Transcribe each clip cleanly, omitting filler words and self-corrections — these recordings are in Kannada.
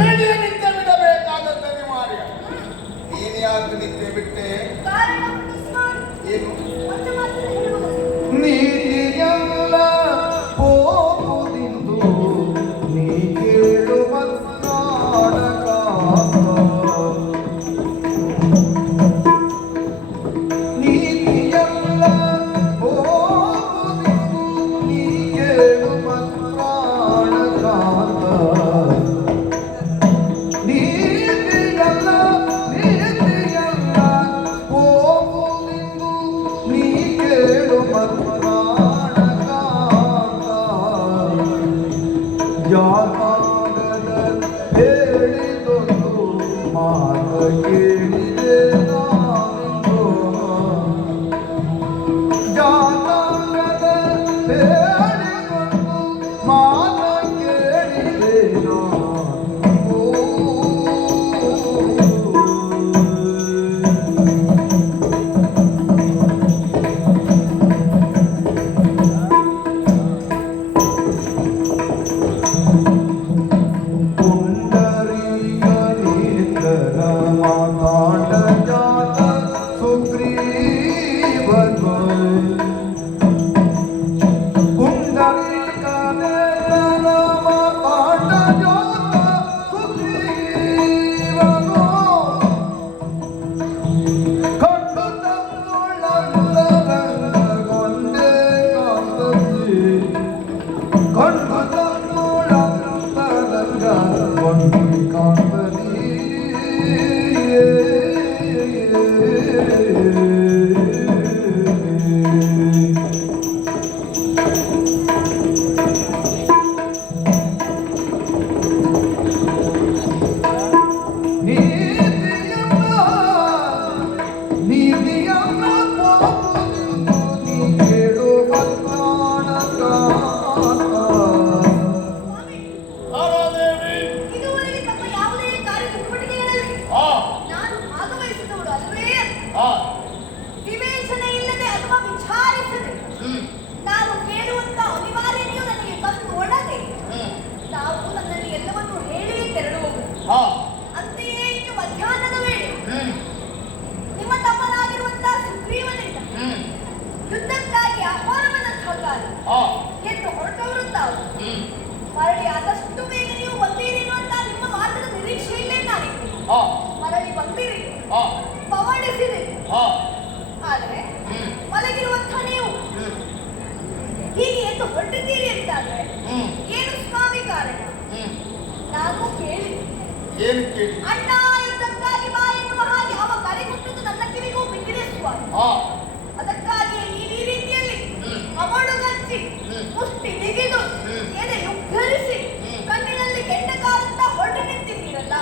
ನನಗೆ ನಿತ್ಯ ಬಿಡಬೇಕಾದದ್ದನ್ನು ಮಾಡಿ ನೀನು ಯಾಕೆ ನಿತ್ಯ ಬಿಟ್ಟೆ? ಏನು ನೀತಿಯಲ್ಲ ಹೋಗುವುದಿಂದು ನೀ ಕೇಳುವ ನಾಟಕ ನೀತಿಯಲ್ಲ ಹೋಗುವುದಿಂದು ನೀ ಕೇಳುವ ನಾಟಕ ನೀತಿಯಲ್ಲ ನೀತಿಯಲ್ಲ ಹೋಗುವುದಿಂದು ನೀ ಕೇಳುವ ಯಾಕಾಗದ ಹೇಳಿದೊಂದು ಮಾತ ಕೇಳಿದೆ ನಾನೆಂದು ಯಾಕಾಗದ ಹೇಳಿದೊಂದು ಮಾತ ಕೇಳಿದೆ ವಿವೇಚನೆ ಇಲ್ಲದೆ ಅಥವಾ ವಿಚಾರಿಸದೆ ನಾನು ಕೇಳುವಂತ ಅನಿವಾರ್ಯತೆಯು ನನಗೆ ಬಂದು ಒಡದೆ ನಾವು ನನ್ನಲ್ಲಿ ಎಲ್ಲವನ್ನು ಹೇಳಿಯೇ ತೆರಳುವವರು. ಅಂತೆಯೇ ಇನ್ನು ಮಧ್ಯಾಹ್ನದ ವೇಳೆ ನಿಮ್ಮ ತಮ್ಮನಾಗಿರುವಂತಹ ಸುಗ್ರೀವನಿಂದ ಯುದ್ಧಕ್ಕಾಗಿ ಆಹ್ವಾನವನ್ನಂತಹ ಕಾಲ ಎಂದು ಹೊರಟವರು ತಾವು ಮರಳಿ ಆದಷ್ಟು ಬೇಗ ನೀವು ಬಂದಿರಿ ಎನ್ನುವಂತಹ ನಿಮ್ಮ ಮಾರ್ಗದ ನಿರೀಕ್ಷೆಯಲ್ಲೇ ನಾನಿದ್ದೀನಿ. ಮರಳಿ ಬಂದಿರಿ, ಪವಡಿಸಿದೆ. ಆದರೆ ಮಲಗಿರುವಂತಹ ನೀವು ಹೀಗೆ ಎಂದು ಹೊರಟಿದ್ದೀರಿ ಅಂತಾದ್ರೆ ಏನು ಸ್ವಾಮಿ ಕಾರಣ? ನಾನು ಕೇಳಿದೆ. ಅಣ್ಣ ಯುದ್ಧಕ್ಕಾಗಿ ಬಾ ಎನ್ನುವ ಹಾಗೆ ಅವ ಕರೆಗುಟ್ಟುದು ನನ್ನ ಕಿವಿಗೂ ಬಿದ್ದಿದೆ ಸ್ವಾಮಿ. ಅದಕ್ಕಾಗಿ ಈ ರೀತಿಯಲ್ಲಿ ಅವಡುಗಚ್ಚಿ ಮುಷ್ಟಿ ಬಿಗಿದು ಎದೆ ಉಗ್ಗರಿಸಿ ಕಣ್ಣಿನಲ್ಲಿ ಕೆಂಡಕಾರಂತ ಹೊರಟು ನಿಂತಿದ್ದೀರಲ್ಲ,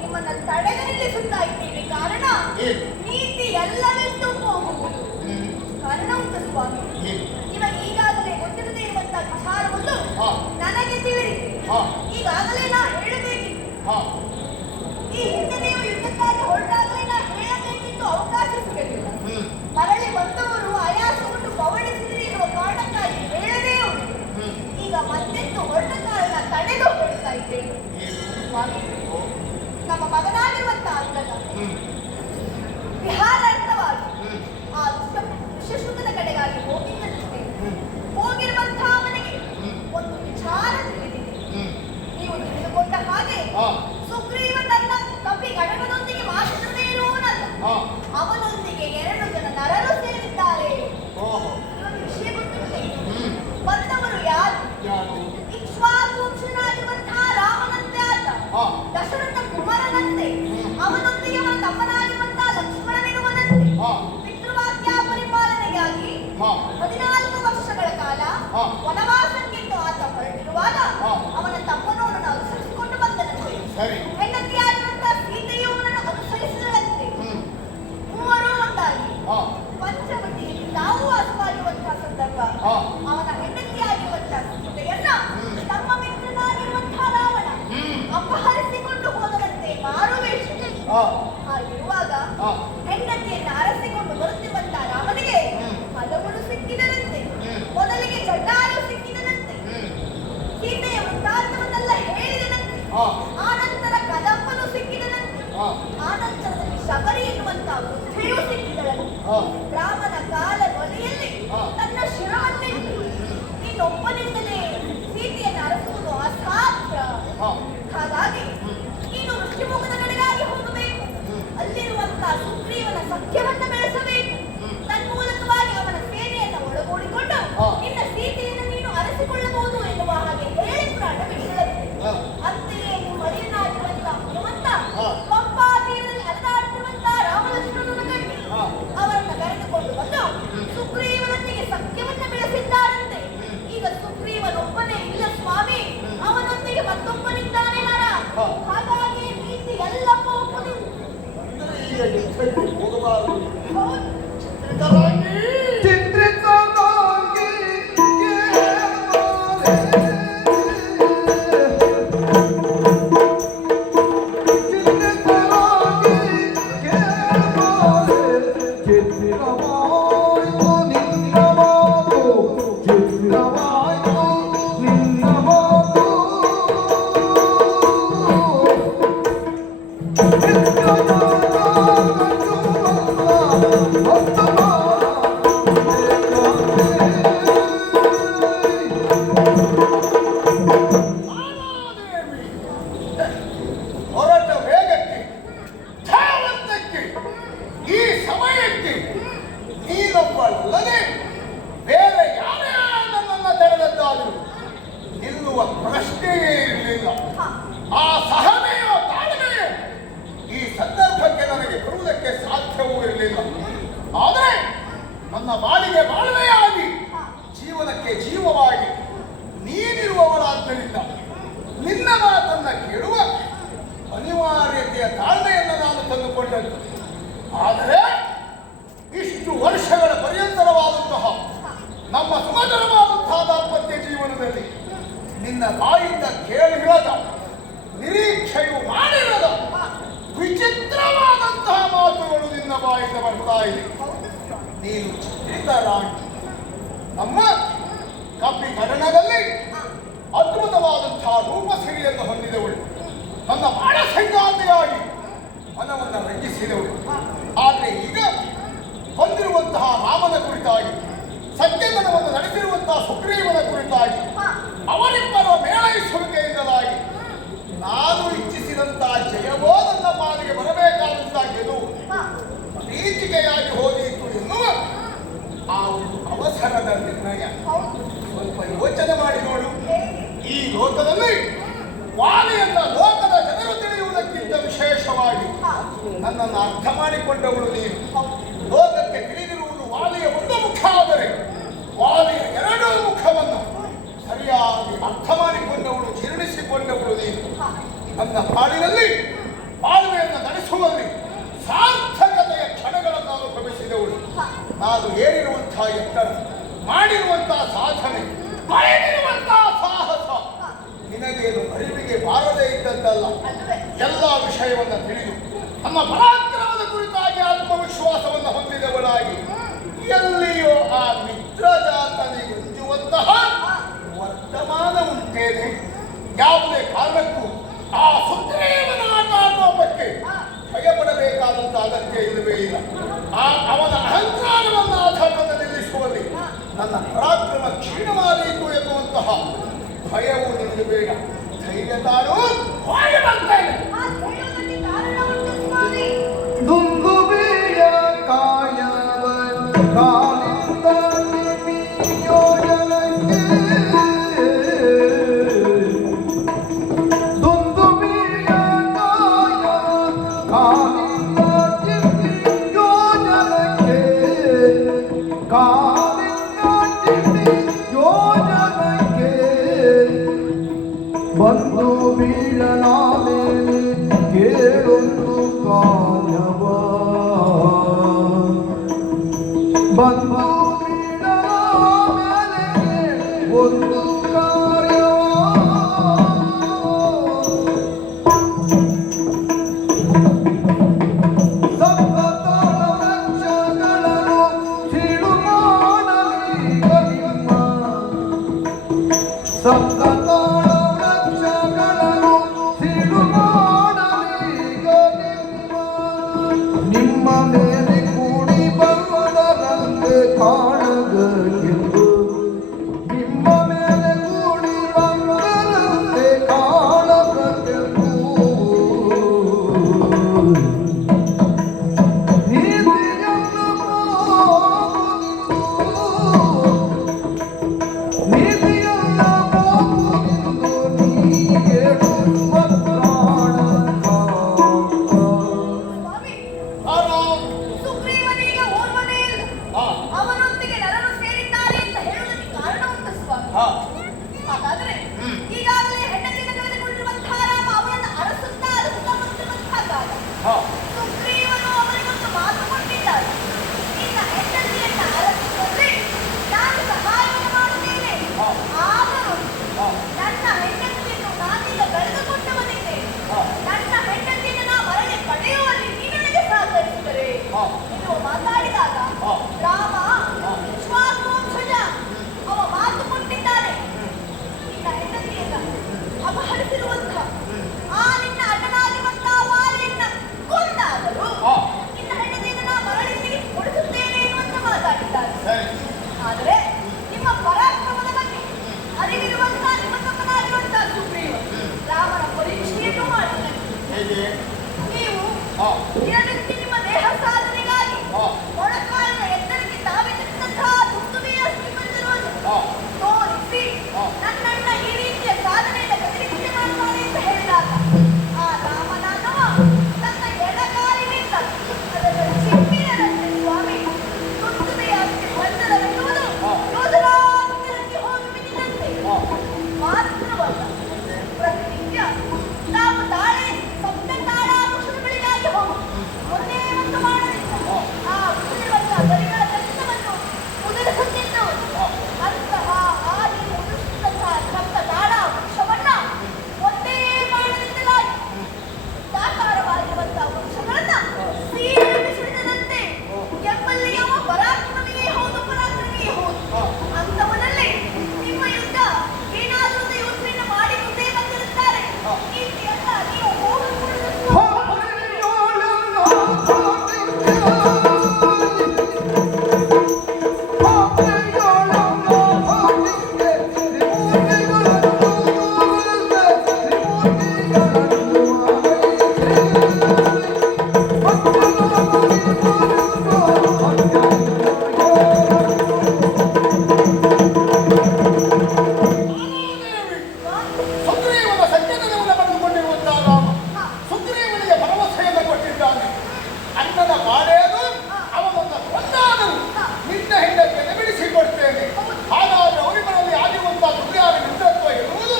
ನಿಮ್ಮನ್ನ ತಡೆದು ನಿಲ್ಲಿಸುತ್ತಾ ಇದ್ದೀನಿ. ಕಾರಣ ನೀತಿ ಎಲ್ಲವೆಂದು ಹೋಗುವುದು ಕಾರಣ ಉಂಟು ಸ್ವಾಮಿ. ನಿಮಗೆ ಈಗಾಗಲೇ ಗೊತ್ತಿರದೇ ಇರುವಂತಹ ವಿಚಾರವನ್ನು ನನಗೆ ತಿಳಿದಿದೆ. ಈಗಾಗಲೇ ನಾ ಹೇಳಬೇಕಿತ್ತು. ಈ ಹಿಂದೆ ನೀವು ಯುದ್ಧಕ್ಕಾಗಿ ಹೊರಟಾಗಲೇ ನಾ ಹೇಳಬೇಕಿತ್ತು, ಅವಕಾಶ ಸಿಗಲಿಲ್ಲ. ಮರಳಿ ಬಂದವರು ಆಯಾಸವನ್ನು ಪವಡಿಸಿದ್ರಿ ಎನ್ನುವ ಕಾರಣಕ್ಕಾಗಿ ಹೇಳದೇ ಉಂಟು. ಈಗ ಮತ್ತೆಂದು ಹೊರಟ ಕಾರಣ ತಡೆದು ಹೊರಡ್ತಾ ಇದ್ದೇನೆ ಸ್ವಾಮಿ. ನಮ್ಮ ಮಗನಾಗಿರುವಂತಹ ಅಂಗದ ವಿಹಾರಾರ್ಥವಾಗಿ ಆ ಋಷಶೃಂಗದ ಕಡೆಗಾಗಿ ಹೋಗಿದ್ದಷ್ಟೇ ಹೋಗಿರುವಂತಹ ಮನೆಗೆ ಒಂದು ವಿಚಾರ ತಿಳಿದಿದೆ. ನೀವು ತಿಳಿದುಕೊಂಡ ಹಾಗೆ ಸುಗ್ರೀವ ತನ್ನ ಕಪಿ ಗಣಕದೊಂದಿಗೆ ಮಾತನಾಡದೇ ಇರುವವನಲ್ಲ, ಅವನೊಂದಿಗೆ 2 ಜನ ನರರು ಸೇರಿದ್ದಾರೆ. ವಿಷಯ ಗೊತ್ತಿದೆ. ಬಂದವರು ಯಾರು? ಇಕ್ಷ್ವಾಕುವಂಶನಾಗಿರುವಂತಹ ರಾಮನಂತೆ ಆತ, ದಶರಥ ಕುಮಾರನಂತೆ, ಅವನೊಂದಿಗೆ ಅವನ ತಮ್ಮನಾಗಿರುವಂತಹ ಲಕ್ಷ್ಮಣನಿರುವನಂತೆ. ಪಿತೃವಾಕ್ಯ ಪರಿಪಾಲನೆಗಾಗಿ 14 ವರ್ಷಗಳ ಕಾಲ ವನವಾಸಕ್ಕೆಂದು ಆತ ಹೊರಟಿರುವಾಗ ಅವನ ತಮ್ಮನು ಅವನನ್ನು ಅನುಸರಿಸಿಕೊಂಡು ಬಂದನಂತೆ. ಹೆಂಡತಿಯಾಗಿರುವಂತಹ ಸೀತೆಯು ಅವನನ್ನು ಅನುಸರಿಸಿದಳಂತೆ. ಮೂವರು ಒಂದಾಗಿ ಪಂಚವಟಿಯಲ್ಲಿ ತಾವು ವಾಸವಾಗಿರುವಂತಹ ಸಂದರ್ಭ ಅವನ ಹೆಂಡತಿಯಾಗಿರುವಂತಹ ಸೀತೆಯನ್ನ ತಮ್ಮ ಮಿತ್ರನಾಗಿರುವಂತಹ ರಾವಣ ಅಪಹರಿಸಿಕೊಂಡು ಹೋದನಂತೆ ಮಾರುವೇಷ. ಹಾಗಿರುವಾಗ ಹೆಂಡತಿಯನ್ನು ಅರಸಿಕೊಂಡು ಬರುತ್ತಿರುವಂತಹ ರಾಮನಿಗೆ ಹಲವರು ಸಿಕ್ಕಿದರಂತೆ. ಮೊದಲಿಗೆ ಜಟಾಯು ಸಿಕ್ಕಿದನಂತೆ. ಸೀತೆಯ ವೃತ್ತಾಂತವನ್ನೆಲ್ಲ ಹೇಳಿದನಂತೆ. ಆ ನಂತರ ಹಾ. ಹಾಗಾಗಿ ಪ್ರೀತಿ ಎಲ್ಲಪ್ಪ ಒಪ್ಪುದಿಲ್ಲ. ಅಂದ್ರೆ ಈಗ ಯುದ್ಧಕ್ಕೆ ಹೋಗಬಾರದು. ಹೌದು. ಚಿತ್ರರಾಗಿ ಚಿತ್ರಿತನಾಗಿ ಮಾಲಾದೇವಿ ಹೊರಟ ವೇಗಕ್ಕೆ ಧಾವಂತಕ್ಕೆ ಈ ಸಮಯಕ್ಕೆ ನೀನೊಬ್ಬಳಲ್ಲದೆ ಬೇರೆ ಯಾರೇ ನನ್ನನ್ನು ತಡೆದದ್ದಾದರೂ ನಿಲ್ಲುವ ಪ್ರಶ್ನೆಯೇ ಇರಲಿಲ್ಲ. ಆ ಸಹನೆಯೋ ತಾಳ್ಮೆಯೋ ಈ ಸಂದರ್ಭಕ್ಕೆ ನನಗೆ ಬರುವುದಕ್ಕೆ ಸಾಧ್ಯವೂ ಇರಲಿಲ್ಲ. ಆದರೆ ನನ್ನ ಬಾಳಿಗೆ ಬಾಳ್ವೆಯಾಗಿ ಜೀವನಕ್ಕೆ ಜೀವವಾಗಿ ನೀನಿರುವವಳಾದ್ದರಿಂದ ನಿನ್ನ ಮಾತನ್ನ ಕೇಳುವ ಅನಿವಾರ್ಯತೆಯ ತಾಳ್ಮೆಯನ್ನು ನಾನು ತಂದುಕೊಂಡದ್ದು. ಆದರೆ ಇಷ್ಟು ವರ್ಷಗಳ ಪರ್ಯಂತರವಾದಂತಹ ನಮ್ಮ ಸುಮಧುರವಾದಂತಹ ದಾಂಪತ್ಯ ಜೀವನದಲ್ಲಿ ನಿನ್ನ ಬಾಯಿಂದ ಕೇಳಿರದ ನಿರೀಕ್ಷೆಯು ಮಾಡಿರದ ವಿಚಿತ್ರವಾದಂತಹ ಮಾತುಗಳು ನಿನ್ನ ಬಾಯಿಂದ ಬರ್ತಾ ಇದೆ. ನೀನು ಚಿತ್ರಿತರಾಣಿ ನಮ್ಮ ಕಪಿ ಕಡಣದಲ್ಲಿ ಅದ್ಭುತವಾದಂತಹ ರೂಪಸಿರಿಯನ್ನು ಹೊಂದಿದವಳು, ನನ್ನ ಬಾಳ ಸಂಗಾತಿಯಾಗಿ ಮನವನ್ನು ರಂಜಿಸಿದವಳು. ಆದರೆ ಈಗ ಹೊಂದಿರುವಂತಹ ರಾಮನ ಕುರಿತಾಗಿ, ಸತ್ಯಧನವನ್ನು ನಡೆಸಿರುವಂತಹ ಸುಗ್ರೀವನ ಕುರಿತಾಗಿ, ಅವರಿಬ್ಬರ ಮೇಳೈಸುವಿಕೆಯಿಂದಲಾಗಿ ನಾನು ಇಚ್ಛಿಸಿದಂತಹ ಜಯವೋ ನನ್ನ ಪಾಲಿಗೆ ಬರಬೇಕಾದಂತಹ ಗೆಲುವು ನೀಚಿಕೆಯಾಗಿ ಹೋದೀತು ಎನ್ನುವ ಆ ಒಂದು ಅವಸರದ ನಿರ್ಣಯ. ಸ್ವಲ್ಪ ಯೋಚನೆ ಮಾಡಿ ನೋಡು. ಈ ಲೋಕದಲ್ಲಿ ವಾಲಿಯನ್ನ ಲೋಕದ ಜನರು ತಿಳಿಯುವುದಕ್ಕಿಂತ ವಿಶೇಷವಾಗಿ ನನ್ನನ್ನು ಅರ್ಥ ಮಾಡಿಕೊಂಡವಳು ನೀನು. ಲೋಕಕ್ಕೆ ತಿಳಿದಿರುವುದು ವಾಲಿಯ ಒಂದು ಮುಖ, ಆದರೆ ವಾಲಿಯ ಎರಡೂ ಮುಖವನ್ನು ಸರಿಯಾಗಿ ಅರ್ಥ ಮಾಡಿಕೊಂಡವಳು, ಜೀರ್ಣಿಸಿಕೊಂಡವಳು ನೀನು. ನನ್ನ ಬಾಳಿನಲ್ಲಿ ಬಾಳ್ವೆಯನ್ನು ನಡೆಸುವಲ್ಲಿ ಸಾರ್ಥಕತೆಯ ಕ್ಷಣಗಳನ್ನು ಅನುಭವಿಸಿದವಳು. ನಾನು ಏರಿರುವಂತಹ ಎತ್ತರ, ಮಾಡಿರುವಂತಹ ಸಾಧನೆ, ಮಾಡಿರುವಂತಹ ಸಾಹಸ ನಿನಗೇನು ಅರಿವಿಗೆ ಬಾರದೇ ಇದ್ದದ್ದಲ್ಲ. ಎಲ್ಲ ವಿಷಯವನ್ನು ತಿಳಿದು ನಮ್ಮ ಪರಾಕ್ರಮದ ಕುರಿತಾಗಿ ಆತ್ಮವಿಶ್ವಾಸವನ್ನು ಹೊಂದಿದವಳಾಗಿ ಎಲ್ಲಿಯೋ ಆ ಮಿತ್ರಜಾತನಿಗುಂಜುವಂತಹ ವರ್ತಮಾನ ಉಂಟೇನೆ. ಯಾವುದೇ ಕಾರಣಕ್ಕೂ ಆ ಸುಗ್ರೀವನ ಆಟಾಟೋಪಕ್ಕೆ ಭಯಪಡಬೇಕಾದಂತಹ ಅಗತ್ಯ ಇಲ್ಲವೇ ಇಲ್ಲ. ಅವನ ಅಹಂಕಾರವನ್ನು ಆಧಾರವನ್ನು ನಿಲ್ಲಿಸುವಲ್ಲಿ ನನ್ನ ಪರಾಕ್ರಮ ಕ್ಷೀಣವಾದೀತು ಎನ್ನುವಂತಹ ಭಯವು ನಿಮಗೆ ಬೇಡ. ಧೈರ್ಯ ತಾಳು, ಹೋಗಿ ಬರ್ತೇನೆ. ಆ ಧೈರ್ಯದಲ್ಲಿ ಕಾರಣ ಉಂಟು ಸ್ವಾಮಿ. ದುಂದುಬಿಯ ಕಾಯವ ಕಾಲಿಂದ ನಿಯೋಜನಕ್ಕೆ ದುಂದುಬಿಯ ಕಾಯವ ಕಾಲಿಂದ ಯೋಜನಕ್ಕೆ ಯೋಜನಕ್ಕೆ ಬಂದು ಬೀಳಲಾಮೇಲೆ ಕೇಳೊಂದು ಕಾರ್ಯವ ಬಂದು ಬೀಳಲಾಮೇಲೆ ಒಂದು ಕಾರ್ಯವ ಸಪ್ತತಾಳ ವೃಕ್ಷಗಳನ್ನು ಸಿಡು ಮಾಡಲೀಗ ನಿಮ್ಮ ಮೇಲೆ ಕೂಡಿ ಬರುವುದರಂತೆ ನನ್ನ ಹೆಂಡತಿಯನ್ನು ನಾನೀಗ ಕಳೆದುಕೊಂಡವನಿದ್ದೆ. ಹಾ. ನನ್ನ ಹೆಂಡತಿಯನ್ನು ನಾ ಮರಳಿ ಪಡೆಯುವಲ್ಲಿ ನೀ ನನಗೆ ಸಹಕರಿಸಿದರೆ ಹಾ. ಎಂದು ಮಾತಾಡಿದಾಗ ಹಾ. ರಾಮ ಹಾ. ವಿಶ್ವಾಸವಂಶಜ ಅವ ಮಾತು ಕೊಟ್ಟಿದ್ದಾನೆ. ನಿನ್ನ ಹೆಂಡತಿಯನ್ನ ಅಪಹರಿಸಿರುವಂತಹ ಆ ನಿನ್ನ ಅಣ್ಣನಾಗಿರುವಂತಹ ವಾಲಿಯನ್ನ ಕೊಂದಾಗಲು ಹಾ. ನಿನ್ನ ಹೆಂಡತಿಯನ್ನು ನಾ ಮರಳಿ ನಿನಗೆ ಕೊಡಿಸುತ್ತೇನೆ ಎನ್ನುವಂತ ಮಾತಾಡಿದ್ದಾರೆ. ಸರಿ. ಆದರೆ ನಿಮ್ಮ ಪರಾಕ್ರಮದ ಬಗ್ಗೆ ಅರಿವಿರುವಂತಹ ನಿಮ್ಮ ತಮ್ಮನಾಗಿರುವಂತಹ ಸುಗ್ರೀವ ರಾಮನ ಪರೀಕ್ಷೆಯನ್ನು ಮಾಡಿದ್ದಾನೆ. ಹೇಗೆ? ನೀವು ಹಾ. ದಿನನಿತ್ಯ ನಿಮ್ಮ ದೇಹ ಸಾಧನೆಗಾಗಿ ಹಾ. ಮೊಣಕಾಲಿನ ಎತ್ತರಕ್ಕೆ ತಾವೆತ್ತಿದಂತಹ ದುಂದುಮೆಯ ಶ್ರೀಮಂತರನ್ನು ಹಾ. ತೋರಿಸಿ ಹಾ. ನನ್ನಣ್ಣ ಈ ರೀತಿಯ ಸಾಧನೆಯಿಂದ ಗತಿರಿಕ್ತೆ ಮಾಡ್ತಾನೆ ಅಂತ ಹೇಳಿದಾಗ ಆ ರಾಮನಾಥವ ತನ್ನ ಎಡಗಾಲಿನಿಂದ ಅದರ ಚಿಪ್ಪಿನಂತೆ ಸ್ವಾಮಿ ದುಂದುಮೆಯ ಬಂಧನವೆನ್ನುವುದು ಹಾ. ಯೋಧರಾಂತರಕ್ಕೆ ಹೋಗಿ ಬಿದ್ದಂತೆ ಹಾ. ಮಾತ್ರವಲ್ಲ ಪ್ರತಿನಿತ್ಯ ನಾವು ತಾಳೆ ಸಪ್ತ ತಾಳಾಕುಶಲಗಳಿಗಾಗಿ ಹೋಗಿ ಒಂದೇ ಒಂದು ಮಾಡಲಿಲ್ಲ ಆ ಕುದುರೆವಂತ ಗರಿಗಳ ಕೆಲಸವನ್ನು ಕುದುರಿಸುತ್ತಿದ್ದವರು ಅಂತಹ ಆದಿ ಉದುರಿಸಿದಂತಹ ಸಪ್ತ ತಾಳ ವೃಕ್ಷವನ್ನ ಒಂದೇ ಮಾಡಲಿದ್ದಲಾಗಿ ಸಾಕಾರವಾಗಿರುವಂತಹ ವೃಕ್ಷಗಳನ್ನ ಸೀರೆ ಸುಳಿದಂತೆ ಎಂಬಲ್ಲಿಯವ ಪರಾಕ್ರಮಿಯೇ ಹೌದು ಪರಾಕ್ರಮಿಯೇ ಹೌದು ಅಂತವನಲ್ಲಿ ನಿಮ್ಮ ಯುದ್ಧ ಏನಾದರೂ ಒಂದು ಯೋಚನೆಯನ್ನು ಮಾಡಿ ಮುಂದೆ ಬಂದಿರುತ್ತಾರೆ. ಈ ಎಲ್ಲ ನೀವು ಸುಗ್ರೀವನ ಸಂಕೇತವನ್ನು ಪಡೆದುಕೊಂಡಿರುವಂತಹ ರಾಮ ಸುಗ್ರೀವನಿಗೆ ಭರವಸೆಯನ್ನು ಕೊಟ್ಟಿದ್ದಾನೆ. ಅಣ್ಣನ ಬಾಳೆಯದು ಅವನನ್ನು ಕೊಂದಾದರೂ ನಿನ್ನ ಹೆಂಡತಿಯನ್ನು ಬಿಡಿಸಿಕೊಡ್ತೇನೆ. ಹಾಗಾದ್ರೆ ಅವರಿಬ್ಬರಲ್ಲಿ ಆಗಿರುವಂತಹ ದುರ್ಯಾನ ಮಿತ್ರತ್ವ ಎನ್ನುವುದು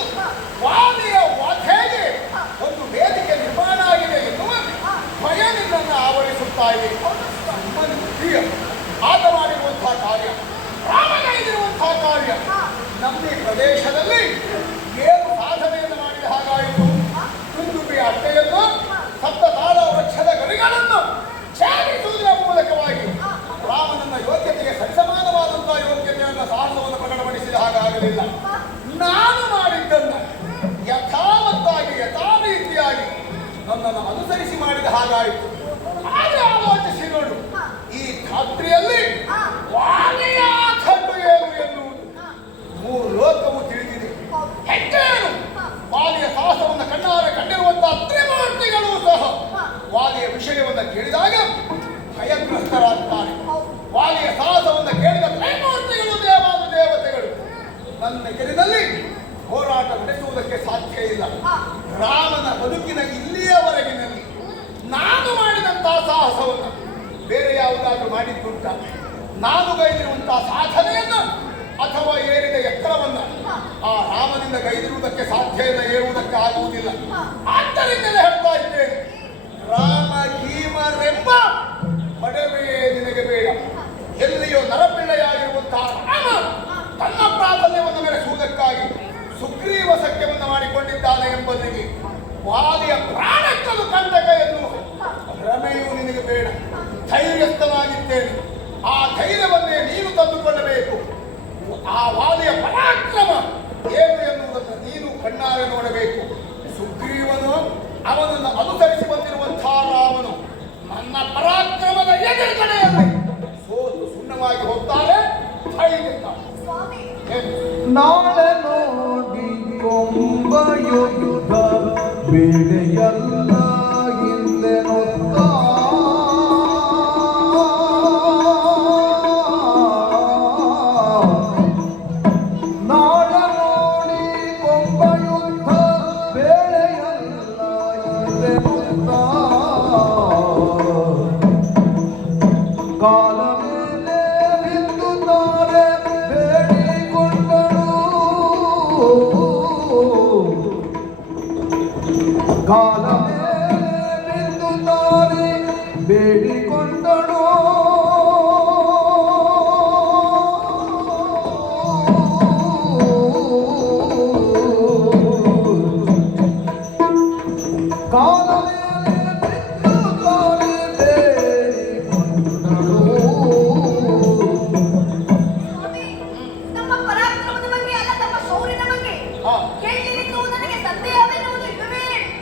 ವಾಲಿಯ ವಧೆಗೆ ಒಂದು ವೇದಿಕೆ ನಿರ್ಮಾಣ ಆಗಿದೆ ಎನ್ನುವ ಭಯ ನಿನ್ನನ್ನು ಆವರಿಸುತ್ತಾ ಇದೆ. ಆತ ಮಾಡಿರುವಂತಹ ಕಾರ್ಯ, ರಾಮಗೈದಿರುವಂತಹ ಕಾರ್ಯ ನಮ್ಮ ಈ ಪ್ರದೇಶದಲ್ಲಿ ಏನು ಸಾಧನೆಯನ್ನು ಮಾಡಿದ ಹಾಗಾಯಿತು. ದುಂದುಬಿಯ ಅಡ್ಡೆಯನ್ನು ಸಪ್ತ ತಾಳ ವೃಕ್ಷದ ಗರಿಗಳನ್ನು ಛೇದಿಸುವುದರ ಮೂಲಕವಾಗಿ ರಾಮನನ್ನ ಯೋಗ್ಯತೆಗೆ ಸರಿಸಮಾನವಾದಂತಹ ಯೋಗ್ಯತೆಯನ್ನು ಸಾಹಸವನ್ನು ಪ್ರಕಟಪಡಿಸಿದ ಹಾಗಾಗಲಿಲ್ಲ. ನಾನು ಮಾಡಿದ್ದನ್ನು ಯಥಾವತ್ತಾಗಿ ಯಥಾರೀತಿಯಾಗಿ ನನ್ನನ್ನು ಅನುಸರಿಸಿ ಮಾಡಿದ ಹಾಗಾಯಿತು. ಆದರೆ ಆಲೋಚಿಸಿ ನೋಡು, ಈ ಖಾತ್ರಿಯಲ್ಲಿ ವಾಲಿಯ ಖಂಡು ಏನು ಎನ್ನುವುದು ಮೂರು ಲೋಕವು ತಿಳಿದಿದೆ. ಹೆಚ್ಚೇನು ವಾಲಿಯ ಸಾಹಸವನ್ನು ಕಣ್ಣಾರೆ ಕಂಡಿರುವಂತಹ ತ್ರಿಮೂರ್ತಿಗಳು ಸಹ ವಾಲಿಯ ವಿಷಯವನ್ನು ಕೇಳಿದಾಗ ಭಯಗ್ರಸ್ತರಾಗ್ತಾರೆ. ವಾಲಿಯ ಸಾಹಸವನ್ನು ಕೇಳಿದ ತ್ರಿಮೂರ್ತಿಗಳು ದೇವಾನು ದೇವತೆಗಳು ನನ್ನ ಕೆರೆಯಲ್ಲಿ ಹೋರಾಟ ನಡೆಸುವುದಕ್ಕೆ ಸಾಧ್ಯ ಇಲ್ಲ. ರಾಮನ ಬದುಕಿನ ಇಲ್ಲಿಯವರೆಗಿನಲ್ಲಿ ನಾನು ಮಾಡಿದಂತಹ ಸಾಹಸವನ್ನು ಬೇರೆ ಯಾವುದಾದ್ರೂ ಮಾಡಿದ್ದುಂಟ? ನಾನು ಗೈದಿರುವಂತಹ ಸಾಧನೆಯನ್ನು ಅಥವಾ ಏರಿದ ಎತ್ತರವನ್ನು ಆ ರಾಮನಿಂದ ಗೈದಿರುವುದಕ್ಕೆ ಸಾಧ್ಯ ಇಲ್ಲ, ಏರುವುದಕ್ಕೆ ಆಗುವುದಿಲ್ಲ. ಆದ್ದರಿಂದಲೇ ಹೇಳ್ತಾ ಇದ್ದೇನೆ, ರಾಮ ಭೀಮರೆಂಬ ಮಡವೆಯೇ ನಿನಗೆ ಬೇಡ. ಎಲ್ಲಿಯೋ ನರಪಿಳ್ಳೆಯಾಗಿರುವಂತಹ ರಾಮ ತನ್ನ ಪ್ರಾಬಲ್ಯವನ್ನು ಮೆರೆಸುವುದಕ್ಕಾಗಿ ಸುಗ್ರೀವ ಸಖ್ಯವನ್ನು ಮಾಡಿಕೊಂಡಿದ್ದಾನೆ ಎಂಬುದಕ್ಕೆ ವಾಲಿಯ ಪ್ರಾಣಕ್ಕಲು ಕಂಟಕ ಎನ್ನುವ ಭ್ರಮೆಯೂ ನಿನಗೆ ಬೇಡ. ಧೈರ್ಯಸ್ಥನಾಗಿದ್ದೇನೆ. ಆ ಧೈರ್ಯವನ್ನೇ ನೀನು ತಂದುಕೊಳ್ಳಬೇಕು. ಆ ವಾಲಿಯ ಪರಾಕ್ರಮ ಏನು ಎನ್ನುವುದನ್ನು ನೀನು ಕಣ್ಣಾರೆ ನೋಡಬೇಕು. ಸುಗ್ರೀವನು ಅವನನ್ನು ಅನುಸರಿಸಿ ಬಂದಿರುವಂತಹ ರಾಮನು ನನ್ನ ಪರಾಕ್ರಮದ ಎದುರುಗಡೆಯಲ್ಲಿ ಸೋತು ಸುಣ್ಣವಾಗಿ ಹೋಗ್ತಾರೆ. ಧೈರ್ಯ ಸ್ವಾಮಿ ನಾಳೆ ನೋಡಿ ಕೊಂಬಯುಧ ಬಿಡೆಯಲ್ಲ ಹಿಂದೆನುತ್ತ ನಾಳೆ ನೋಡಿ ಕೊಂಬಯುಧ ಬೇಳೆಯಲ್ಲ ಹಿಂದೆನುತ್ತ ಕಾಲ ಮೇಲೆ ಬಿದ್ದು ತಾರೆ ಬೇಡಿಕೊಂಡಳು ಕಾಲ ಮೇಲೆ ಬಿದ್ದು ತಾರೆ ಬೇಡಿಕೊಂಡಳು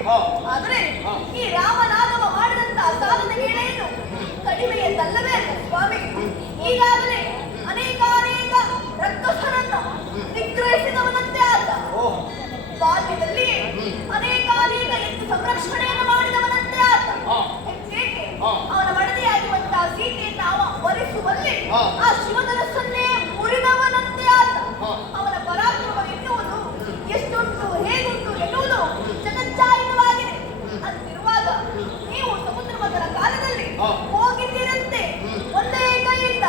ಹಾ. ಆದ್ರೆ ಹಾ. ಈ ರಾಮನಾಗವ ಮಾಡಿದಂತ ಸಾಧನ ವೇಳೆಯನ್ನು ಕಡಿಮೆ ಎಂದಲ್ಲವೇ ಅಲ್ಲ ಸ್ವಾಮಿ. ಈಗಾಗಲೇ ಅನೇಕ ರಕ್ಕಸರನ್ನ ನಿಗ್ರಹಿಸಿದವನಂತೆ ಆದ. ಓಹ್. ಬಾಲ್ಯದಲ್ಲಿ ಅನೇಕ ಎತ್ತು ಸಂರಕ್ಷಣೆಯನ್ನು ಮಾಡಿದವನಂತೆ ಆದ. ಹಾ. ಹೆಚ್ಚೇಕೆ ಹಾ. ಅವನ ಮಡದಿಯಾಗಿರುವಂತಹ ಸೀತೆಯನ್ನು ಅವ ವರಿಸುವಲ್ಲಿ ಹಾ. ಆ ಶಿವಧನಸ್ಸನ್ನೇ ಮುರಿದವನಂತೆ ಆದ. ಹಾ. ಅವನ ಪರಾಕ್ರಮ ಎನ್ನುವುದು ಎಷ್ಟುಂಟು ಹೇಗುಂಟು ಎನ್ನುವುದು ಜಗಜ್ಜಾಹಿತವಾಗಿದೆ. ಅಂತಿರುವಾಗ ನೀವು ಸಮುದ್ರ ಮಗನ ಕಾಲದಲ್ಲಿ ಹಾ. ಹೋಗಿದ್ದೀರಂತೆ. ಒಂದೇ ಕೈಯಿಂದ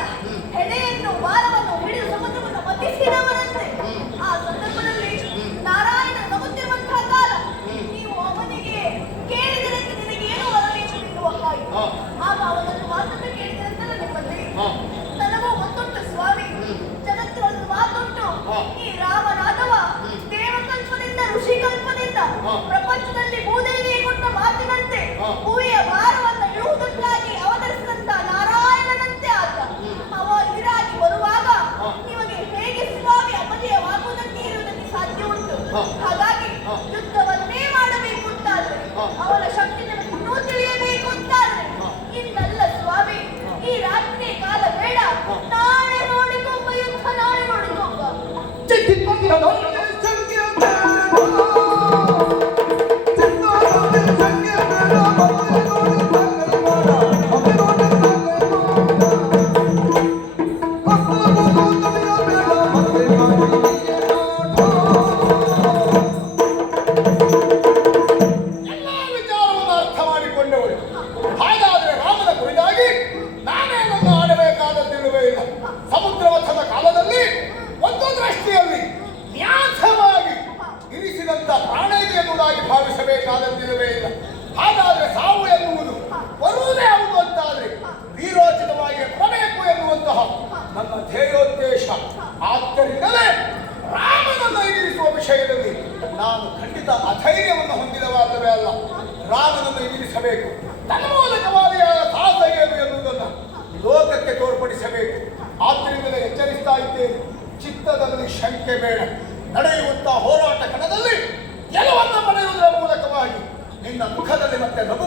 ಹೆಡೆಯನ್ನು ಭಾರವನ್ನು ಹಿಡಿದು ಸಮುದ್ರವನ್ನು ಮತಿಸಿದವರಂತೆ. ಆ ಸಂದರ್ಭದಲ್ಲಿ ನಾರಾಯಣ ನಗುತ್ತಿರುವಂತಹ ಕಾಲ ನೀವು ಅವನಿಗೆ ಕೇಳಿದರಂತೆ ನಿನಗೆ ಏನು ಬರಬೇಕು ಎನ್ನುವ ಕಾಯಿ. ಹಾ. ಆಗ ಅವನನ್ನು ಮಾತನ್ನು ಕೇಳಿದರಂತಲ್ಲ ನಿಮ್ಮಲ್ಲಿ. ಹಾ. ನನಗೂ ಗೊತ್ತುಂಟು ಸ್ವಾಮಿ, ಜಗತ್ತಿನೊಂದು ಮಾತುಂಟು. ಹಾ. ಈ ರಾಮನಾಥವ ದೇವಕಲ್ಪದಿಂದ ಋಷಿಕಲ್ಪದಿಂದ ಹಾ. ಪ್ರಪಂಚದಲ್ಲಿ ಭೂದೇವಿಗೆ ಕೊಟ್ಟ ಮಾತಿನಂತೆ ಹಾ. ಭೂಮಿಯ ಭಾರವನ್ನು ಇಳುವುದಕ್ಕಾಗಿ ಅವತರಿಸಿದಂತ ನಾರಾಯಣನಂತೆ ಆತ. ಅವ ಇರಾಗಿ ಬರುವಾಗ ಹಾ. ನಿಮಗೆ ಹೇಗೆ ಸ್ವಾಮಿ ಅಪಜಯವಾಗುವುದಕ್ಕೆ ಇರುವುದಕ್ಕೆ ಸಾಧ್ಯ ಉಂಟು. ಹಾ. ಹಾಗಾಗಿ ಹಾ. ಯುದ್ಧವನ್ನೇ ಮಾಡಬೇಕು ಅಂತಾದ್ರೆ ಹಾ. ಅವನ ಶಕ್ತಿ ನಮಗೆ ಇನ್ನೂ ತಿಳಿಯಬೇಕು ಅಂತಾದ್ರೆ ಹಾ. ಇನ್ನಲ್ಲ ಸ್ವಾಮಿ, ಈ ರಾತ್ರಿ ಕಾಲ ಬೇಡ. ಹಾ. ನಾಳೆ ನೋಡಿಕೊಂಬ ಯುದ್ಧ, ನಾಳೆ ನೋಡಿಕೊಂಬ. ಎಲ್ಲಾ ವಿಚಾರವನ್ನು ಅರ್ಥ ಮಾಡಿಕೊಂಡವಳು. ಹಾಗಾದ್ರೆ ರಾಮನ ಕುರಿತಾಗಿ ನಾನೇನನ್ನು ಆಡಬೇಕಾದದ್ದಿರುವೇ ಇಲ್ಲ. ಸಮುದ್ರ ಮಥನ ಕಾಲದಲ್ಲಿ ಒಂದು ದೃಷ್ಟಿಯಲ್ಲಿ ನ್ಯಾಸವಾಗಿ ಇರಿಸಿದಂತ ಪ್ರಾಣ ಇದೆ ಎನ್ನುವುದಾಗಿ ಭಾವಿಸಬೇಕಾದದ್ದಿರುವೇ ಇಲ್ಲ. ಹಾಗಾದ್ರೆ ಸಾವು ಎನ್ನುವುದು ಬರುವುದೇ ಹೌದು ಅಂತಾದ್ರೆ ವೀರೋಚಿತವಾಗಿ ಬರಬೇಕು ಎನ್ನುವಂತಹ ನನ್ನ ಧ್ಯೇಯೋದ್ದೇಶ. ಆದ್ದರಿಂದಲೇ ರಾಮನನ್ನು ಎದುರಿಸುವ ವಿಷಯದಲ್ಲಿ ನಾನು ಖಂಡಿತ ಅಧೈರ್ಯವನ್ನು ಹೊಂದಿದವಾದವೇ ಅಲ್ಲ. ರಾಮನನ್ನು ಎದುರಿಸಬೇಕು, ತನ್ಮೂಲಕವಾದಿಯಾದ ಸಾಹಸ ಏನು ಎನ್ನುವುದನ್ನು ಲೋಕಕ್ಕೆ ತೋರ್ಪಡಿಸಬೇಕು. ಆದ್ದರಿಂದಲೇ ಎಚ್ಚರಿಸ್ತಾ ಇದ್ದೇನೆ, ಚಿತ್ತದಲ್ಲಿ ಶಂಕೆ ಬೇಡ. ನಡೆಯುವಂತಹ ಹೋರಾಟ ಕಣದಲ್ಲಿ ಗೆಲುವನ್ನು ಪಡೆಯುವುದರ ಮೂಲಕವಾಗಿ ನಿನ್ನ ಮುಖದಲ್ಲಿ ಮತ್ತೆ ನಗು